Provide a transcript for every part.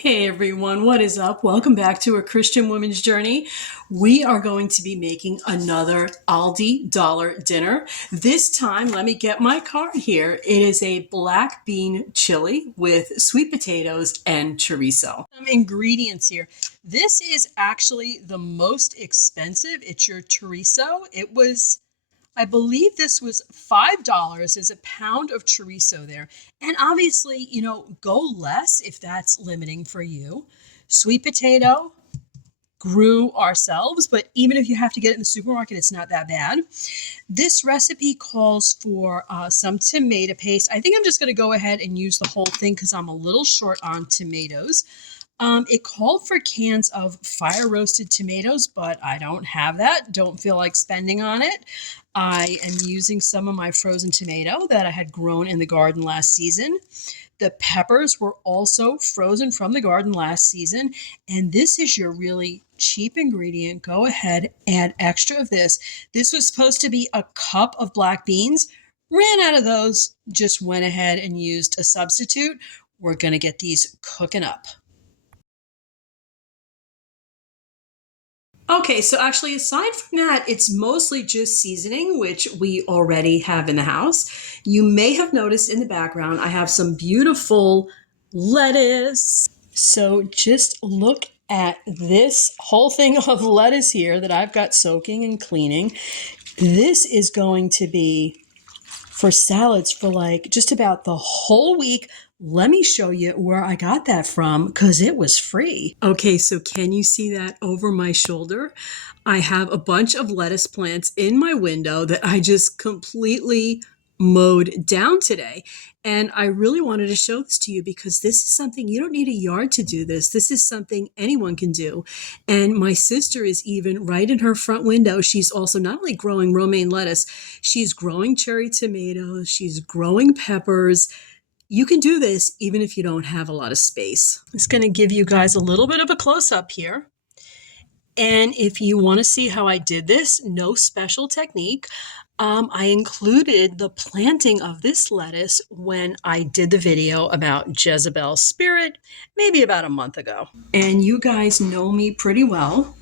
Hey everyone, what is up? Welcome back to A Christian Woman's Journey. We are going to be making another Aldi dollar dinner. This time, let me get my card here. It is a black bean chili with sweet potatoes and chorizo. Some ingredients here. This is actually the most expensive. It's your chorizo. I believe this was $5 is a pound of chorizo there. And obviously, go less if that's limiting for you. Sweet potato, grew ourselves, but even if you have to get it in the supermarket, it's not that bad. This recipe calls for some tomato paste. I think I'm just going to go ahead and use the whole thing because I'm a little short on tomatoes. It called for cans of fire roasted tomatoes, but I don't have that. Don't feel like spending on it. I am using some of my frozen tomato that I had grown in the garden last season. The peppers were also frozen from the garden last season. And this is your really cheap ingredient. Go ahead, add extra of this. This was supposed to be a cup of black beans. Ran out of those, just went ahead and used a substitute. We're going to get these cooking up. Okay, so actually, aside from that, it's mostly just seasoning, which we already have in the house. You may have noticed in the background, I have some beautiful lettuce. So just look at this whole thing of lettuce here that I've got soaking and cleaning. This is going to be for salads for like just about the whole week. Let me show you where I got that from because it was free. Okay, so can you see that over my shoulder? I have a bunch of lettuce plants in my window that I just completely mowed down today. And I really wanted to show this to you because this is something you don't need a yard to do this. This is something anyone can do. And my sister is even right in her front window. She's also not only growing romaine lettuce, she's growing cherry tomatoes, she's growing peppers. You can do this even if you don't have a lot of space. It's going to give you guys a little bit of a close-up here. And if you want to see how I did this, no special technique. I included the planting of this lettuce when I did the video about Jezebel's spirit, maybe about a month ago. And you guys know me pretty well.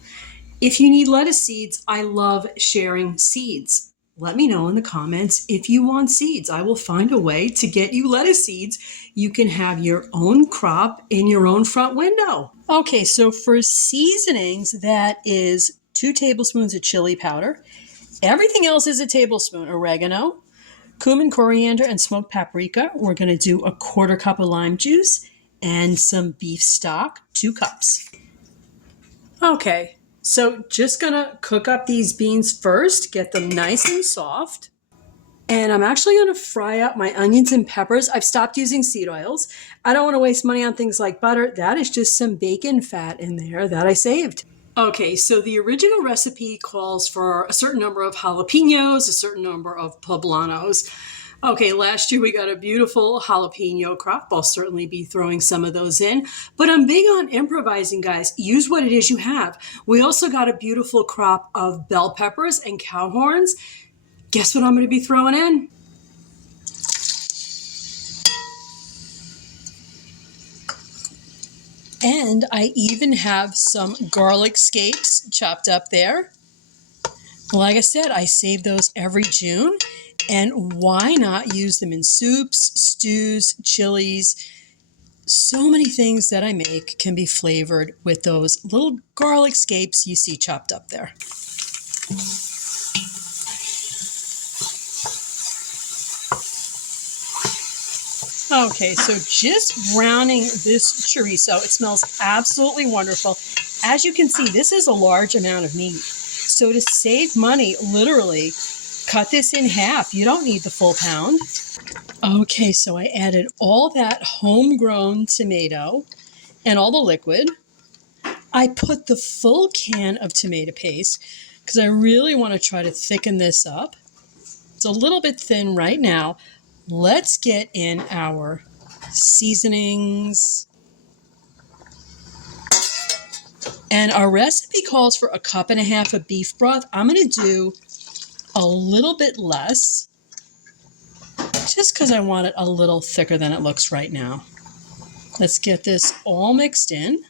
If you need lettuce seeds, I love sharing seeds. Let me know in the comments if you want seeds. I will find a way to get you lettuce seeds. You can have your own crop in your own front window. Okay, so for seasonings, that is 2 tablespoons of chili powder. Everything else is a tablespoon. Oregano, cumin, coriander, and smoked paprika. We're going to do a 1/4 cup of lime juice and some beef stock, 2 cups. Okay. So just gonna cook up these beans first, get them nice and soft. And I'm actually gonna fry up my onions and peppers. I've stopped using seed oils. I don't wanna waste money on things like butter. That is just some bacon fat in there that I saved. Okay, so the original recipe calls for a certain number of jalapenos, a certain number of poblanos. Okay, last year we got a beautiful jalapeno crop. I'll certainly be throwing some of those in, but I'm big on improvising, guys. Use what it is you have. We also got a beautiful crop of bell peppers and cow horns. Guess what I'm going to be throwing in? And I even have some garlic scapes chopped up there. Like I said, I save those every June. And why not use them in soups, stews, chilies? So many things that I make can be flavored with those little garlic scapes you see chopped up there. Okay, so just browning this chorizo. It smells absolutely wonderful. As you can see, this is a large amount of meat. So to save money, literally, cut this in half. You don't need the full pound. Okay, so I added all that homegrown tomato and all the liquid. I put the full can of tomato paste because I really want to try to thicken this up. It's a little bit thin right now. Let's get in our seasonings. And our recipe calls for 1.5 cups of beef broth. I'm going to do a little bit less just because I want it a little thicker than it looks right now. Let's get this all mixed in.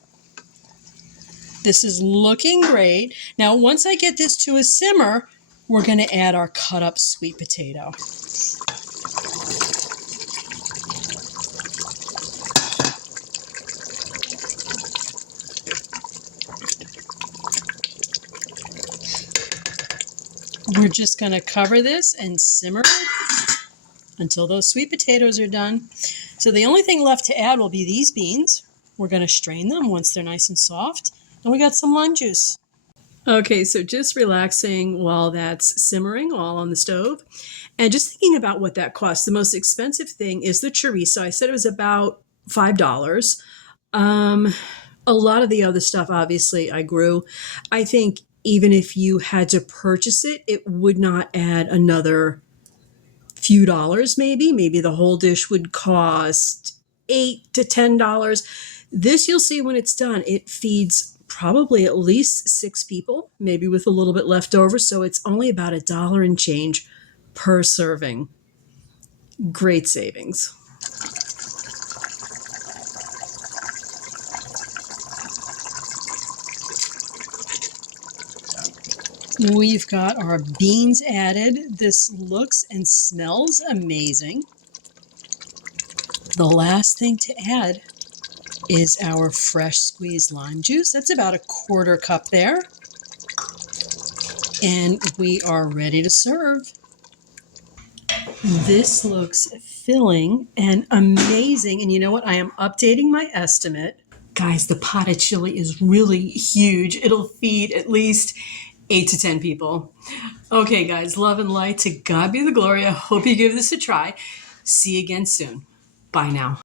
This is looking great. Now, once I get this to a simmer, we're going to add our cut up sweet potato. We're just going to cover this and simmer it until those sweet potatoes are done. So the only thing left to add will be these beans. We're going to strain them once they're nice and soft. And we got some lime juice. Okay, so just relaxing while that's simmering all on the stove. And just thinking about what that costs. The most expensive thing is the chorizo. I said it was about $5. A lot of the other stuff, obviously, I grew. I think even if you had to purchase it, it would not add another few dollars, maybe. Maybe the whole dish would cost $8 to $10. This you'll see when it's done. It feeds probably at least 6 people, maybe with a little bit left over. So it's only about $1 and change per serving. Great savings. We've got our beans added. This looks and smells amazing. The last thing to add is our fresh squeezed lime juice. That's about a 1/4 cup there. And we are ready to serve. This looks filling and amazing. And you know what? I am updating my estimate. Guys, the pot of chili is really huge. It'll feed at least 8 to 10 people. Okay, guys, love and light. To God be the glory. I hope you give this a try. See you again soon. Bye now.